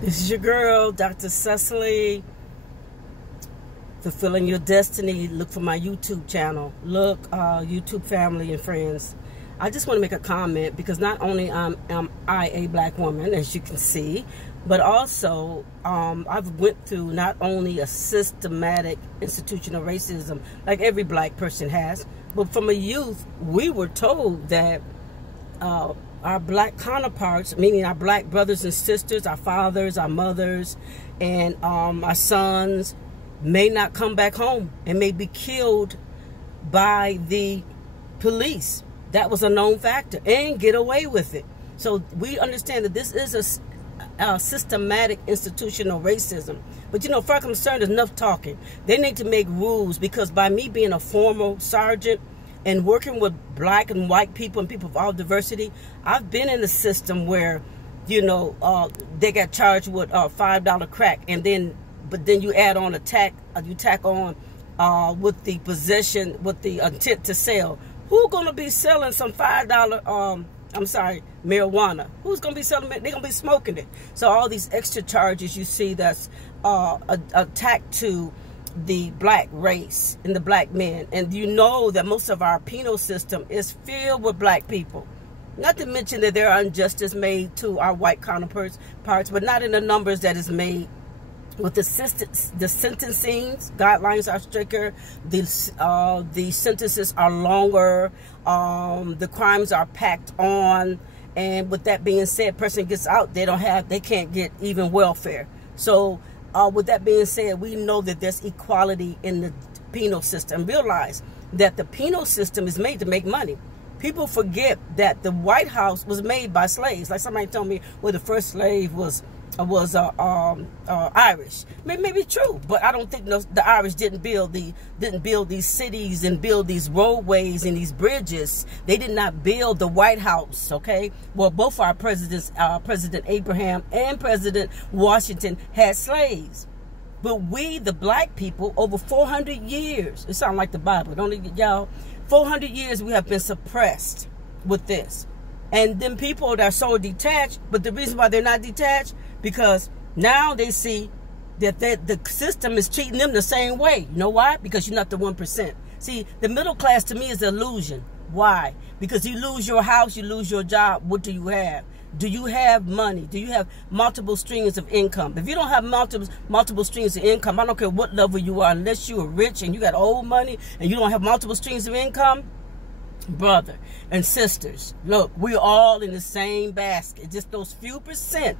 This is your girl, Dr. Cecily. Fulfilling your destiny. Look for my YouTube channel. Look, YouTube family and friends. I just want to make a comment because not only am I a black woman, as you can see, but also I've went through not only a systematic institutional racism like every black person has, but from a youth, we were told that our black counterparts, meaning our black brothers and sisters, our fathers, our mothers, and our sons may not come back home and may be killed by the police. That was a known factor, and get away with it. So we understand that this is a systematic institutional racism. But you know, far concerned, there's enough talking. They need to make rules, because by me being a former sergeant and working with black and white people and people of all diversity, I've been in a system where, you know, they got charged with $5 crack, and but then you add on you tack on with the possession, with the intent to sell. Who's gonna be selling some $5 marijuana? Who's gonna be selling it? They're gonna be smoking it. So all these extra charges you see that's attacked to the black race and the black men, and you know that most of our penal system is filled with black people. Not to mention that there are injustice made to our white counterparts, but not in the numbers that is made. With the sentencing guidelines are stricter, the sentences are longer, the crimes are packed on, and with that being said, person gets out, they can't get even welfare. So with that being said, we know that there's equality in the penal system. Realize that the penal system is made to make money. People forget that the White House was made by slaves. Like somebody told me, well, the first slave was Irish. Maybe true, but I don't think the Irish didn't build these cities and build these roadways and these bridges. They did not build the White House. Okay, well, both our presidents, President Abraham and President Washington, had slaves. But we, the black people, over 400 years, it sounds like the Bible, don't it, y'all? 400 years we have been suppressed with this. And then people that are so detached, but the reason why they're not detached, because now they see that the system is treating them the same way. You know why? Because you're not the 1%. See, the middle class to me is an illusion. Why? Because you lose your house, you lose your job. What do you have? Do you have money? Do you have multiple streams of income? If you don't have multiple streams of income, I don't care what level you are, unless you are rich and you got old money and you don't have multiple streams of income, brother and sisters, look, we're all in the same basket. Just those few percent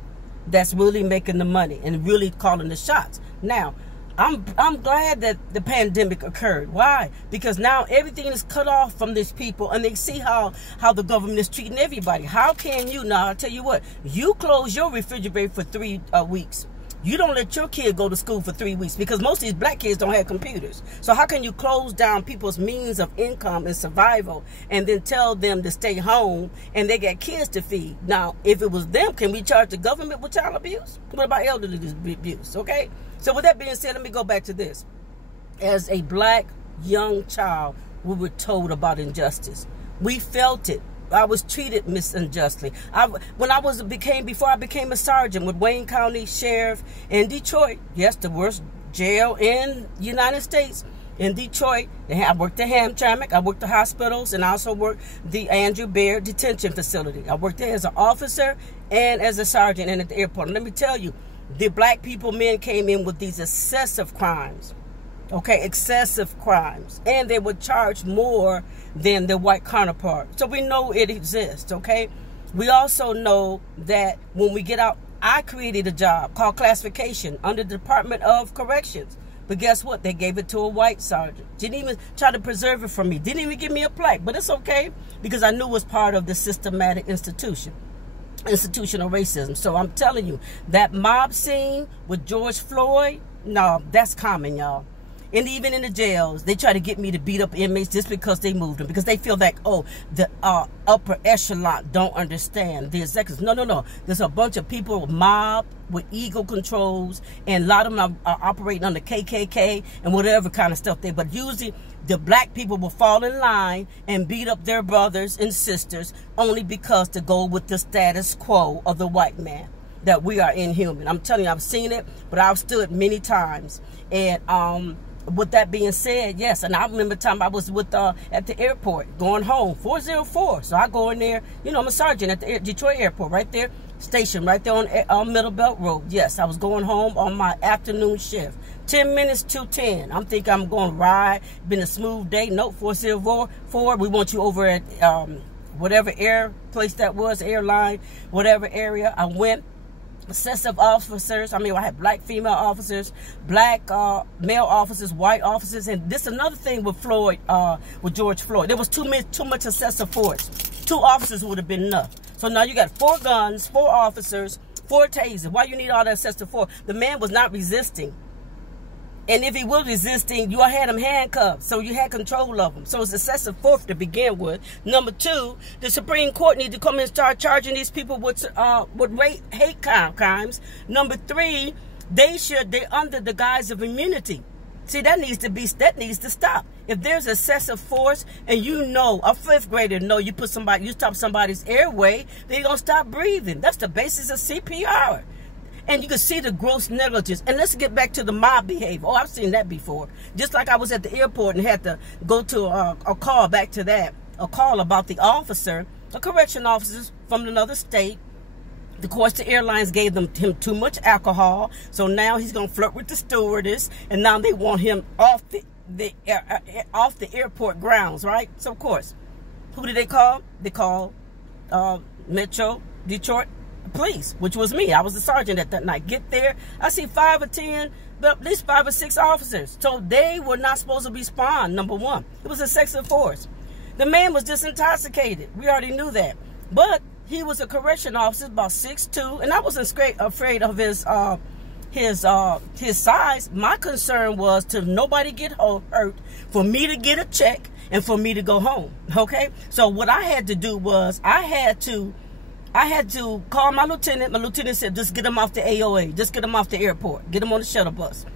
that's really making the money and really calling the shots. Now, I'm glad that the pandemic occurred. Why? Because now everything is cut off from these people, and they see how the government is treating everybody. How can you now? I'll tell you what, you close your refrigerator for 3 weeks. You don't let your kid go to school for 3 weeks, because most of these black kids don't have computers. So how can you close down people's means of income and survival and then tell them to stay home and they got kids to feed? Now, if it was them, can we charge the government with child abuse? What about elderly abuse? Okay? So with that being said, let me go back to this. As a black young child, we were told about injustice. We felt it. I was treated unjustly. Before I became a sergeant with Wayne County Sheriff in Detroit, yes, the worst jail in the United States, in Detroit. I worked at Hamtramck, I worked the hospitals, and I also worked the Andrew Baird Detention Facility. I worked there as an officer and as a sergeant and at the airport. And let me tell you, the black men came in with these excessive crimes. Okay, excessive crimes, and they would charge more than the white counterpart. So we know it exists. Okay, we also know that when we get out, I created a job called classification under the Department of Corrections. But guess what? They gave it to a white sergeant. Didn't even try to preserve it from me. Didn't even give me a plaque. But it's okay, because I knew it was part of the systematic institutional racism. So I'm telling you, that mob scene with George Floyd, no, that's common, y'all. And even in the jails, they try to get me to beat up inmates just because they moved them, because they feel like, oh, the upper echelon don't understand the executives. No. There's a bunch of people, mob with ego controls, and a lot of them are operating on the KKK and whatever kind of stuff. But usually the black people will fall in line and beat up their brothers and sisters only because to go with the status quo of the white man. that we are inhuman. I'm telling you, I've seen it, but I've stood many times. And with that being said, yes, and I remember the time I was with at the airport going home, 404. So I go in there, you know, I'm a sergeant at the Detroit airport, right there, station right there on Middle Belt Road. Yes, I was going home on my afternoon shift. 10 minutes to 10. I'm thinking I'm going to ride. Been a smooth day. Nope, 404. We want you over at whatever air place that was, airline, whatever area. I went. Excessive officers. I mean, I had black female officers, black male officers, white officers, and this another thing with Floyd, with George Floyd. There was too much excessive force. 2 officers would have been enough. So now you got 4 guns, 4 officers, 4 tasers. Why you need all that excessive force? The man was not resisting. And if he was resisting, you had him handcuffed. So you had control of him. So it's excessive force to begin with. Number 2, the Supreme Court need to come and start charging these people with hate crimes. Number 3, they're under the guise of immunity. See, that needs to stop. If there's excessive force and you know, a 5th grader know you stop somebody's airway, they're gonna stop breathing. That's the basis of CPR. And you can see the gross negligence. And let's get back to the mob behavior. Oh, I've seen that before. Just like I was at the airport and had to go to a call back to that. A call about the officer, a correction officer from another state. Of course, the airlines gave him too much alcohol. So now he's going to flirt with the stewardess. And now they want him off the airport grounds, right? So, of course, who did they call? They called Metro Detroit Police, which was me. I was the sergeant at that night. Get there, I see 5 or 10, but at least 5 or 6 officers. So they were not supposed to respond. Number 1, it was excessive force. The man was just intoxicated. We already knew that, but he was a correction officer, about 6'2", and I wasn't afraid of his size. My concern was to nobody get hurt, for me to get a check, and for me to go home. Okay, so what I had to do was I had to call my lieutenant. My lieutenant said, just get him off the AOA. Just get him off the airport. Get him on the shuttle bus.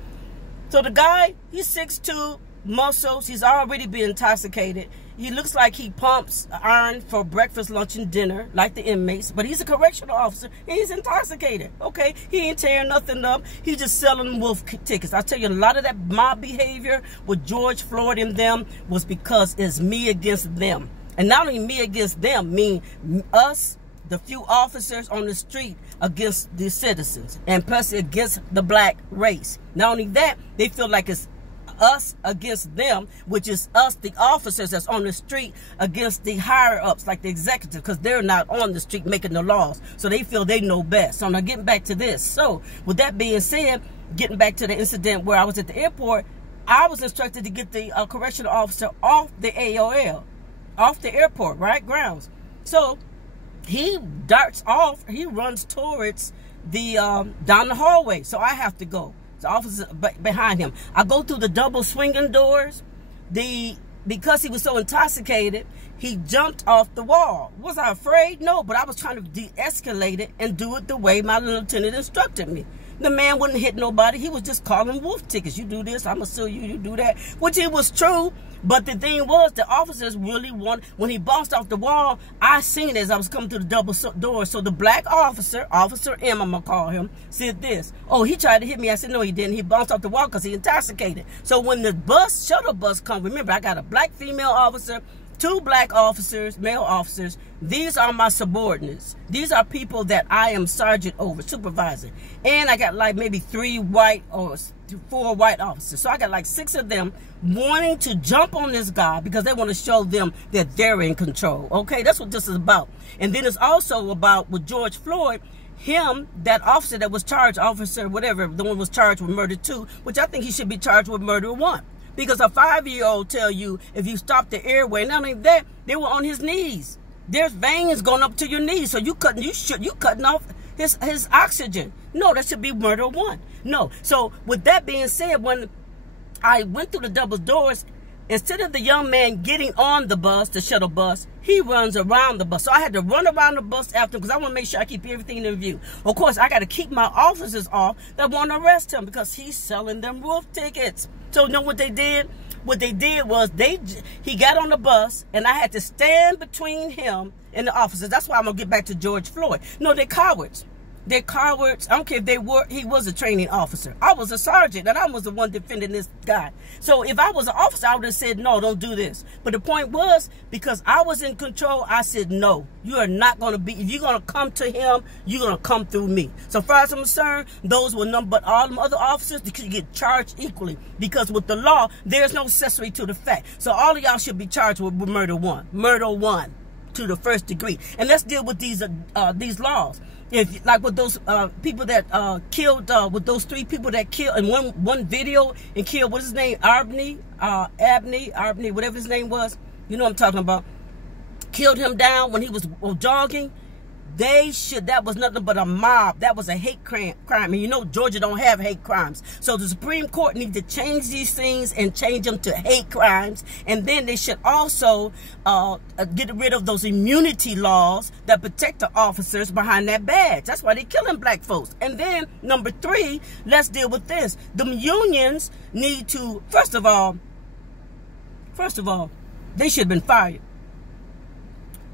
So the guy, he's 6'2", muscles. He's already been intoxicated. He looks like he pumps iron for breakfast, lunch, and dinner, like the inmates. But he's a correctional officer, and he's intoxicated. Okay, he ain't tearing nothing up. He's just selling wolf tickets. I tell you, a lot of that mob behavior with George Floyd and them was because it's me against them. And not only me against them, mean us, the few officers on the street, against the citizens, and plus against the black race. Not only that, they feel like it's us against them, which is us, the officers that's on the street, against the higher ups, like the executive, because they're not on the street making the laws. So they feel they know best. So now getting back to this. So with that being said, getting back to the incident where I was at the airport, I was instructed to get the correctional officer off the AOL, off the airport, right, grounds. So he darts off, he runs towards the down the hallway. So I have to go. The officer behind him. I go through the double swinging doors. Because he was so intoxicated, he jumped off the wall. Was I afraid? No, but I was trying to de-escalate it and do it the way my lieutenant instructed me. The man wouldn't hit nobody. He was just calling wolf tickets. You do this, I'm going to sue you, you do that. Which it was true. But the thing was, the officers really wanted, when he bounced off the wall, I seen it as I was coming through the double door. So the black officer, Officer M, I'm going to call him, said this. Oh, he tried to hit me. I said, no, he didn't. He bounced off the wall because he intoxicated. So when the shuttle bus come, remember, I got a black female officer, 2 black officers, male officers. These are my subordinates. These are people that I am sergeant over, supervising. And I got like maybe 3 white or 4 white officers. So I got like 6 of them wanting to jump on this guy because they want to show them that they're in control. Okay, that's what this is about. And then it's also about with George Floyd, him, that officer that was charged, officer, whatever, the one was charged with murder 2, which I think he should be charged with murder 1. Because a 5-year-old tell you if you stop the airway, not only that, they were on his knees. There's veins going up to your knees, so you cutting off his oxygen. No, that should be murder 1. No. So with that being said, when I went through the double doors, instead of the young man getting on the bus, the shuttle bus, he runs around the bus. So I had to run around the bus after him because I want to make sure I keep everything in view. Of course, I got to keep my officers off that want to arrest him because he's selling them wolf tickets. So you know what they did? What they did was he got on the bus and I had to stand between him and the officers. That's why I'm going to get back to George Floyd. No, they're cowards. They're cowards. I don't care if he was a training officer. I was a sergeant, and I was the one defending this guy. So if I was an officer, I would have said, no, don't do this. But the point was, because I was in control, I said, no, you are not going to be, if you're going to come to him, you're going to come through me. So far as I'm concerned, those were none but all them other officers, they could get charged equally. Because with the law, there's no accessory to the fact. So all of y'all should be charged with murder one. Murder one to the first degree. And let's deal with these laws. If like with those people that killed, with those 3 people that killed in one video and killed, what's his name, Abney, whatever his name was, you know what I'm talking about, killed him down when he was jogging. That was nothing but a mob. That was a hate crime. And you know Georgia don't have hate crimes. So the Supreme Court needs to change these things and change them to hate crimes. And then they should also get rid of those immunity laws that protect the officers behind that badge. That's why they're killing black folks. And then number 3, let's deal with this. The unions need to, first of all, they should have been fired.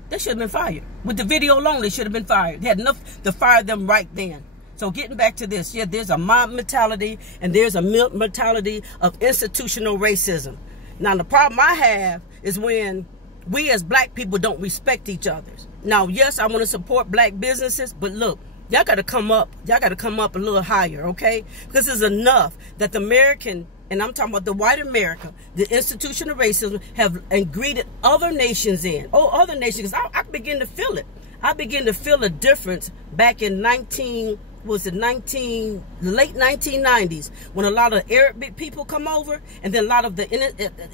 They should have been fired. With the video alone, they should have been fired. They had enough to fire them right then. So getting back to this, yeah, there's a mob mentality and there's a mentality of institutional racism. Now, the problem I have is when we as black people don't respect each other. Now, yes, I want to support black businesses, but look, y'all got to come up. Y'all got to come up a little higher, okay? Because it's enough that the American, and I'm talking about the white America, the institution of racism have greeted other nations in. Oh, other nations. I begin to feel it. I begin to feel a difference back in late 1990s when a lot of Arabic people come over and then a lot of the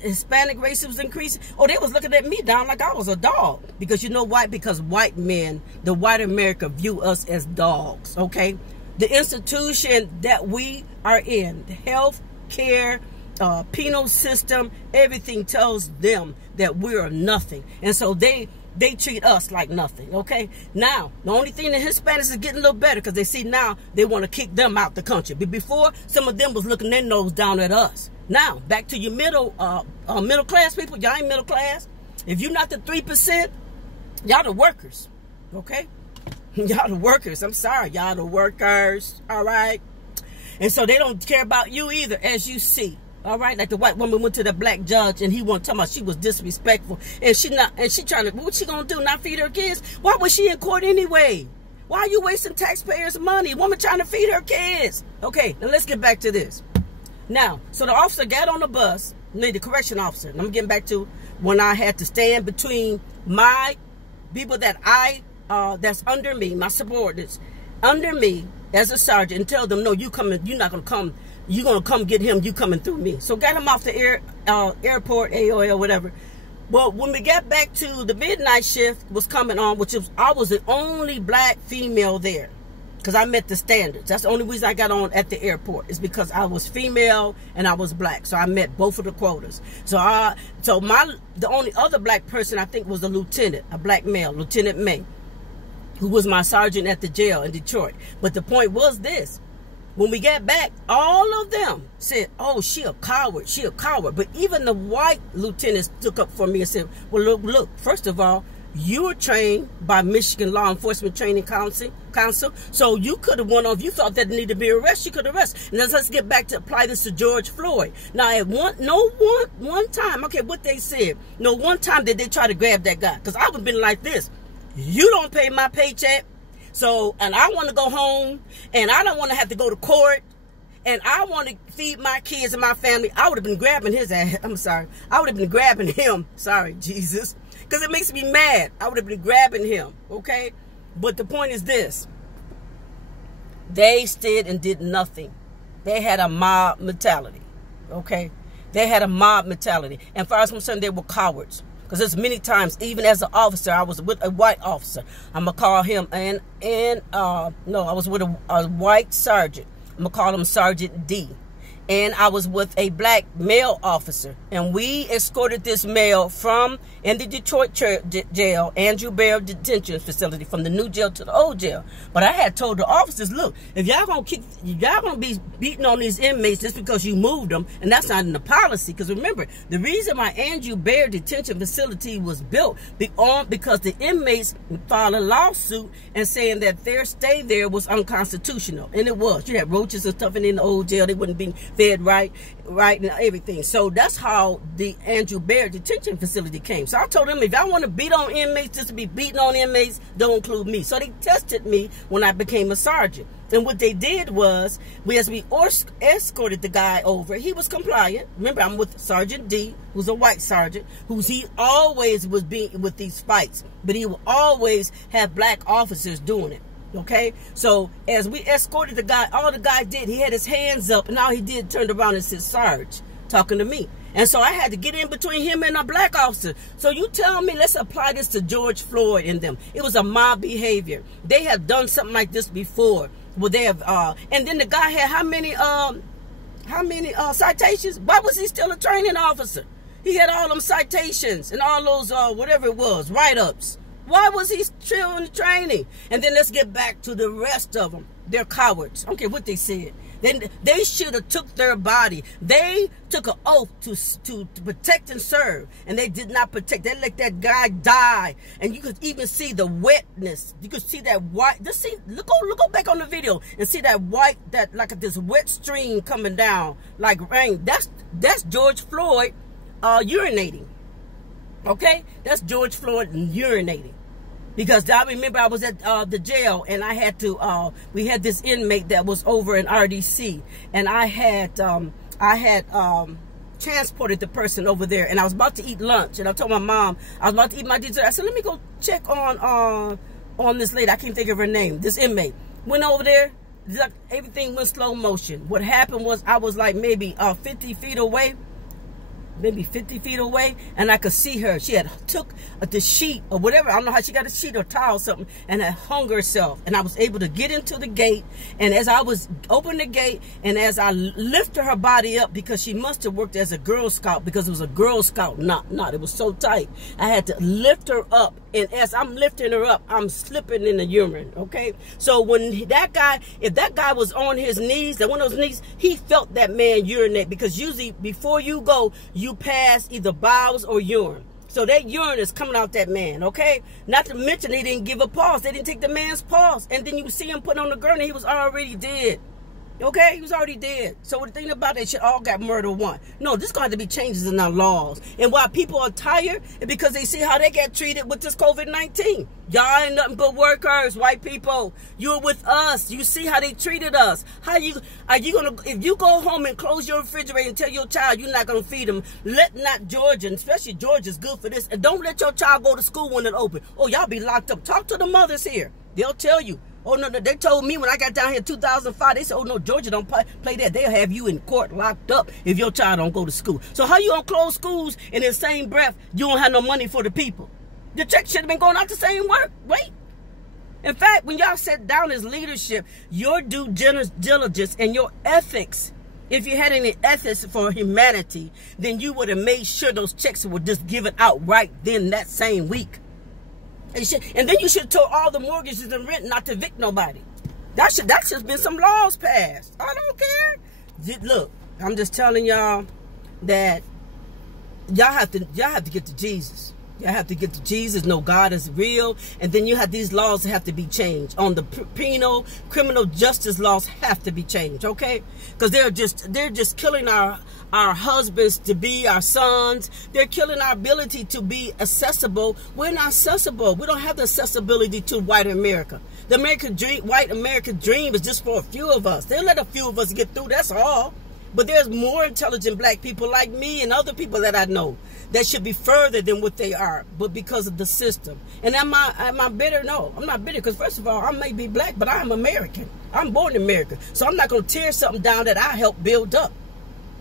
Hispanic race was increasing. Oh, they was looking at me down like I was a dog. Because you know why? Because white men, the white America view us as dogs, okay? The institution that we are in, the health care, penal system, everything tells them that we are nothing. And so they treat us like nothing, okay? Now, the only thing the Hispanics is getting a little better because they see now they want to kick them out the country. But before, some of them was looking their nose down at us. Now, back to your middle class people. Y'all ain't middle class. If you're not the 3%, y'all the workers, okay? Y'all the workers. I'm sorry. Y'all the workers, all right? And so they don't care about you either, as you see. All right, like the white woman went to the black judge and he wasn't talking about she was disrespectful. And she trying to, what she gonna do, not feed her kids? Why was she in court anyway? Why are you wasting taxpayers' money? Woman trying to feed her kids. Okay, now let's get back to this. Now, so the officer got on the bus, the correction officer. And I'm getting back to when I had to stand between my people that that's under me, my subordinates, under me, as a sergeant, and tell them, no, you're not going to come, you're going to come get him, you coming through me. So got him off the airport, AOL, whatever. Well, when we got back to the midnight shift was coming on, I was the only black female there because I met the standards. That's the only reason I got on at the airport is because I was female and I was black. So I met both of the quotas. So the only other black person I think was a lieutenant, a black male, Lieutenant May, who was my sergeant at the jail in Detroit. But the point was this. When we got back, all of them said, oh, she a coward, she a coward. But even the white lieutenants took up for me and said, well, look, first of all, you were trained by Michigan Law Enforcement Training Council. So you could have went on, if you thought that needed to be arrested, you could arrest. And let's get back to apply this to George Floyd. Now, at one time, okay, what they said, no one time did they try to grab that guy. Because I would have been like this. You don't pay my paycheck, and I want to go home, and I don't want to have to go to court, and I want to feed my kids and my family. I would have been grabbing his ass. I'm sorry. I would have been grabbing him. Sorry, Jesus. Because it makes me mad. I would have been grabbing him, okay? But the point is this. They stood and did nothing. They had a mob mentality, okay? They had a mob mentality. And as far as I'm concerned, they were cowards. Because there's many times, even as an officer, I was with a white officer. I'm going to call him, I was with a white sergeant. I'm going to call him Sergeant D. and I was with a black male officer, and we escorted this male from in the Detroit jail, Andrew Bear Detention Facility, from the new jail to the old jail. But I had told the officers, look, if y'all gonna be beating on these inmates just because you moved them, and that's not in the policy. Because remember, the reason why Andrew Bear Detention Facility was built because the inmates filed a lawsuit and saying that their stay there was unconstitutional, and it was. You had roaches and stuff in the old jail; they wouldn't be fed right, and everything. So that's how the Andrew Bear Detention Facility came. So I told them, if y'all want to beat on inmates just to be beating on inmates, don't include me. So they tested me when I became a sergeant. And what they did was, as we escorted the guy over, he was compliant. Remember, I'm with Sergeant D, who's a white sergeant, he always was being with these fights, but he will always have black officers doing it. Okay, so as we escorted the guy, all the guy did, he had his hands up, and all he did turned around and said, "Sarge," talking to me. And so I had to get in between him and a black officer. So you tell me, let's apply this to George Floyd and them. It was a mob behavior. They have done something like this before. Well, they have, and then the guy had how many citations? Why was he still a training officer? He had all them citations and all those whatever it was, write-ups. Why was he still in training? And then let's get back to the rest of them. They're cowards. I don't care what they said. Then they should have took their body. They took an oath to protect and serve, and they did not protect. They let that guy die, and you could even see the wetness. You could see that white. Just see, look go back on the video and see that white, that like this wet stream coming down like rain. That's George Floyd urinating. Okay, that's George Floyd urinating. Because I remember I was at the jail, and I had to, we had this inmate that was over in RDC, and I had transported the person over there, and I was about to eat lunch, and I told my mom I was about to eat my dessert. I said, let me go check on this lady. I can't think of her name. This inmate went over there. Like everything went slow motion. What happened was I was like maybe 50 feet away. Maybe 50 feet away, and I could see her. She had took the sheet or whatever. I don't know how she got a sheet or towel or something, and had hung herself. And I was able to get into the gate. And as I was opening the gate, and as I lifted her body up, because she must have worked as a Girl Scout, because it was a Girl Scout knot. It was so tight. I had to lift her up, and as I'm lifting her up, I'm slipping in the urine. Okay, so when that guy, if that guy was on his knees, that one of those knees, he felt that man urinate, because usually before you go, you pass either bowels or urine. So that urine is coming out that man, okay? Not to mention they didn't give a pulse. They didn't take the man's pulse. And then you see him put on the gurney, he was already dead. Okay, he was already dead. So the thing about it, shit all got murder one. No, there's going to be changes in our laws. And why people are tired is because they see how they get treated with this COVID-19. Y'all ain't nothing but workers, white people. You're with us. You see how they treated us. Are you gonna, if you go home and close your refrigerator and tell your child you're not gonna feed them, let not Georgia, and especially Georgia's good for this, and don't let your child go to school when it open. Oh, y'all be locked up. Talk to the mothers here. They'll tell you. Oh, no, they told me when I got down here in 2005, they said, oh, no, Georgia don't play that. They'll have you in court locked up if your child don't go to school. So how you going to close schools and in the same breath, you don't have no money for the people? The check should have been going out the same way. In fact, when y'all sat down as leadership, your due diligence and your ethics, if you had any ethics for humanity, then you would have made sure those checks were just given out right then that same week. And then you should have told all the mortgages and rent not to evict nobody. That should have been some laws passed. I don't care. Look, I'm just telling y'all that y'all have to get to Jesus. Y'all have to get to Jesus, know God is real, and then you have these laws that have to be changed. On the penal, criminal justice laws have to be changed, okay? Because they're just killing our husbands to be our sons. They're killing our ability to be accessible. We're not accessible. We don't have the accessibility to white America. The white American dream is just for a few of us. They'll let a few of us get through, that's all. But there's more intelligent black people like me and other people that I know that should be further than what they are, but because of the system. And am I bitter? No, I'm not bitter, because first of all, I may be black, but I'm American. I'm born in America. So I'm not going to tear something down that I helped build up.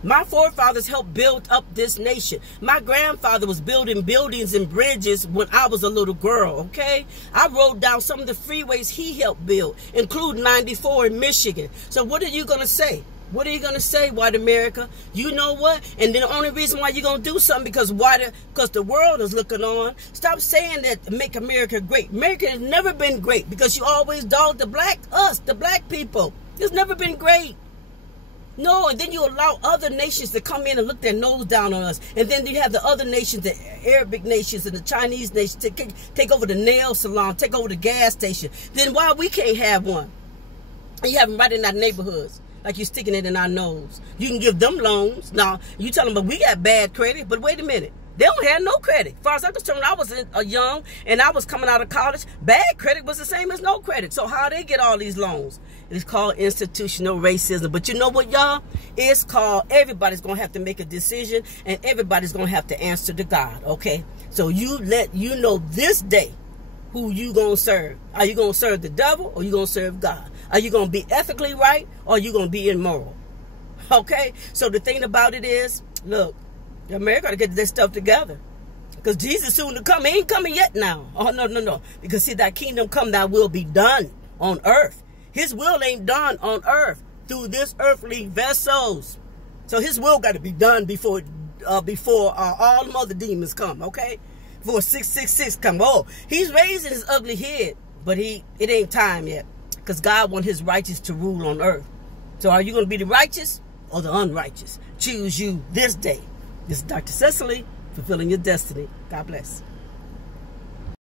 My forefathers helped build up this nation. My grandfather was building buildings and bridges when I was a little girl, okay? I rode down some of the freeways he helped build, including 94 in Michigan. So what are you going to say? What are you going to say, white America? You know what? And then the only reason why you're going to do something because the world is looking on. Stop saying that make America great. America has never been great because you always dog the black people. It's never been great. No, and then you allow other nations to come in and look their nose down on us. And then you have the other nations, the Arabic nations and the Chinese nations, take over the nail salon, take over the gas station. Then why we can't have one? And you have them right in our neighborhoods. Like you're sticking it in our nose. You can give them loans. Now, you tell them, but we got bad credit. But wait a minute. They don't have no credit. As far as I'm concerned, when I was young and I was coming out of college, bad credit was the same as no credit. So how they get all these loans? It's called institutional racism. But you know what, y'all? It's called everybody's going to have to make a decision and everybody's going to have to answer to God, okay? So you know this day who you going to serve. Are you going to serve the devil or you going to serve God? Are you going to be ethically right or are you going to be immoral? Okay? So the thing about it is, look, America got to get this stuff together. Because Jesus soon to come. He ain't coming yet now. Oh, no. Because see, thy kingdom come, thy will be done on earth. His will ain't done on earth through this earthly vessels. So his will got to be done before all them other demons come, okay? Before 666 come. Oh, he's raising his ugly head. But it ain't time yet. Because God wants his righteous to rule on earth. So are you going to be the righteous or the unrighteous? Choose you this day. This is Dr. Cecily, fulfilling your destiny. God bless.